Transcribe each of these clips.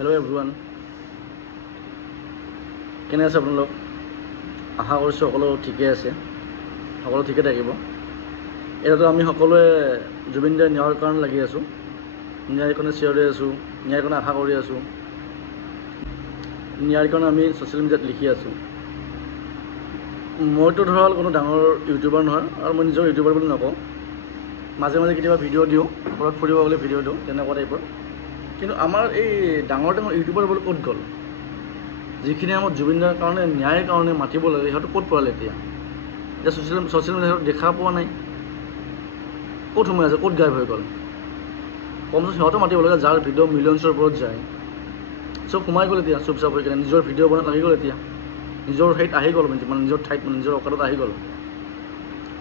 Hello' everyone, কেনে আছে আপোনালোক? আশা কৰিছোঁ সকলো ঠিকে আছে, সকলো ঠিকে থাকিব। এতিয়াতো আমি সকলোৱে জুবিন দাৰ ন্যায়ৰ কাৰণে লাগি আছোঁ, ন্যায়ৰ কাৰণে চিঞৰি আছোঁ, ন্যায়ৰ কাৰণে আশা কৰি আছোঁ, ন্যায়ৰ কাৰণে আমি ছ'চিয়েল মিডিয়াত লিখি আছোঁ। মইতো ধৰা কোনো ডাঙৰ ইউটিউবাৰ নহয়, আৰু মই নিজৰ ইউটিউবাৰ বুলি নকওঁ। মাজে মাজে কেতিয়াবা ভিডিঅ' দিওঁ, ঘৰত ফুৰিব গ'লে ভিডিঅ' দিওঁ, তেনেকুৱা টাইপৰ। কিন্তু আমাৰ এই ডাঙৰ ডাঙৰ ইউটিউবাৰবোৰ ক'ত গ'ল? যিখিনি আমাক জুবিন দাৰ কাৰণে ন্যায়ৰ কাৰণে মাতিব লাগে, সিহঁতে ক'ত পৰালে? এতিয়া ছ'চিয়েল মিডিয়াত দেখা পোৱা নাই, ক'ত সোমাই আছে, ক'ত গায়ব হৈ গ'ল? কমচে সিহঁতে মাতিব লাগে, যাৰ ভিডিঅ' মিলিয়নছৰ ওপৰত যায়। চব সোমাই গ'ল এতিয়া, চুপচাপ হৈ কিনে নিজৰ ভিডিঅ' বনাই লাগি গ'ল। এতিয়া নিজৰ ঠাইত আহি গ'ল, মানে নিজৰ ঠাইত, মানে নিজৰ অকালত আহি গ'ল।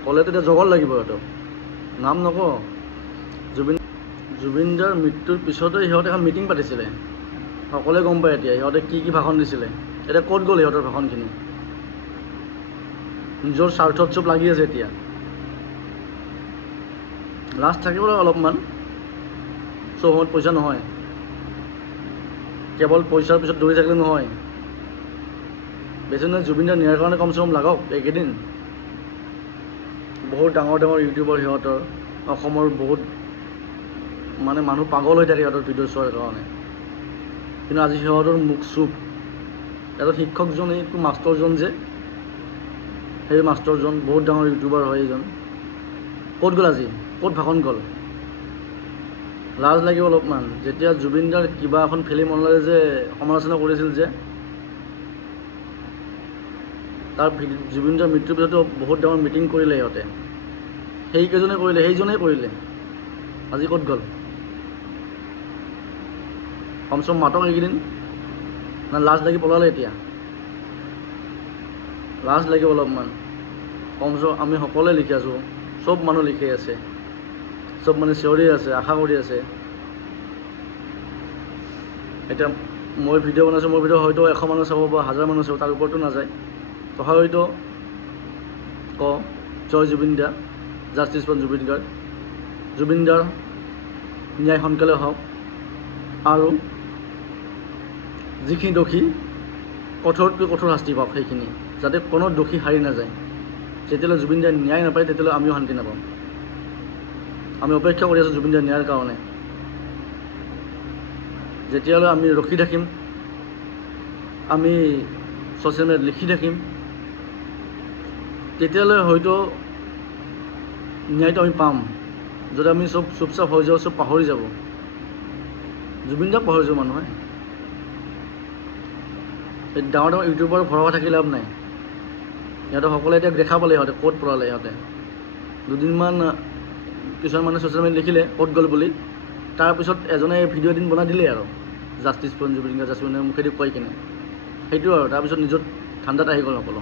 ক'লেতো এতিয়া জগত লাগিব, সিহঁতক নাম নকওঁ। জুবিন দাৰ মৃত্যুৰ পিছতে সিহঁতে এখন মিটিং পাতিছিলে, সকলোৱে গম পায় এতিয়া সিহঁতে কি কি ভাষণ দিছিলে। এতিয়া ক'ত গ'ল সিহঁতৰ ভাষণখিনি? নিজৰ স্বাৰ্থত চব লাগি আছে। এতিয়া লাজ থাকিব লাগে অলপমান। চব সময়ত পইচা নহয়, কেৱল পইচাৰ পিছত দৌৰি থাকিলে নহয়। বেছি নহয়, জুবিন দাৰ ন্যায়ৰ কাৰণে কমচে কম লাগক এইকেইদিন। বহুত ডাঙৰ ডাঙৰ ইউটিউবাৰ সিহঁতৰ, অসমৰ বহুত মানে মানুহ পাগল হৈ থাকে সিহঁতৰ ভিডিঅ' চোৱাৰ কাৰণে। কিন্তু আজি সিহঁতৰ মুখ চুপ। এজন শিক্ষকজন, এইটো মাষ্টৰজন যে, সেই মাষ্টৰজন বহুত ডাঙৰ ইউটিউবাৰ হয়। এইজন ক'ত গ'ল আজি? ক'ত ভাষণ গ'ল? লাজ লাগিব অলপমান। যেতিয়া জুবিন দাৰ কিবা এখন ফিল্ম ওলালে যে সমালোচনা কৰিছিল যে, তাৰ জুবিন দাৰ মৃত্যুৰ পিছতো বহুত ডাঙৰ মিটিং কৰিলে সিহঁতে। সেইকেইজনে কৰিলে, সেইজনেই কৰিলে। আজি ক'ত গ'ল? কমচে কম মাতক এইকেইদিন। না লাজ লাগি পলালে? এতিয়া লাজ লাগিব অলপমান। কমচে কম আমি সকলোৱে লিখি আছোঁ, চব মানুহ লিখি আছে, চব মানে চিঞৰি আছে, আশা কৰি আছে। এতিয়া মই ভিডিঅ' বনাইছোঁ, মোৰ ভিডিঅ' হয়তো 100 মানুহ চাব বা 1000 মানুহ চাব, তাৰ ওপৰতো নাযায়। তথাপিতো কওঁ, জয় জুবিন দা, জাষ্টিছ ফৰ জুবিন গাৰ্গ। জুবিন দাৰ ন্যায় সোনকালে হওক, আৰু যিখিনি দোষী কঠোৰতকৈ কঠোৰ শাস্তি পাওক, সেইখিনি যাতে কোনো দোষী হাৰি নাযায়। যেতিয়ালৈ জুবিন দাই ন্যায় নাপায়, তেতিয়ালৈ আমিও শান্তি নাপাম। আমি অপেক্ষা কৰি আছোঁ জুবিন দাৰ ন্যায়ৰ কাৰণে। যেতিয়ালৈ আমি ৰখি থাকিম, আমি ছ'চিয়েল মিডিয়াত লিখি থাকিম, তেতিয়ালৈ হয়তো ন্যায়টো আমি পাম। যদি আমি চব চুপচাপ হৈ যাওঁ, চব পাহৰি যাব, জুবিন দাক পাহৰি যাব মানুহে। এই ডাঙৰ ডাঙৰ ইউটিউবাৰ ভৰসা থাকি লাভ নাই। সিহঁতে সকলোৱে এতিয়া দেখা পালে সিহঁতে ক'ত পৰালে। সিহঁতে দুদিনমান কিছুমান মানুহে ছ'চিয়েল মিডিয়াত লিখিলে ক'ত গ'ল বুলি, তাৰপিছত এজনে ভিডিঅ' এদিন বনাই দিলে আৰু justice for Zubeen Garg, justice মুখেদি কৈ কিনে, সেইটো আৰু তাৰপিছত নিজৰ ঠাণ্ডাত আহি গ'ল সকলো।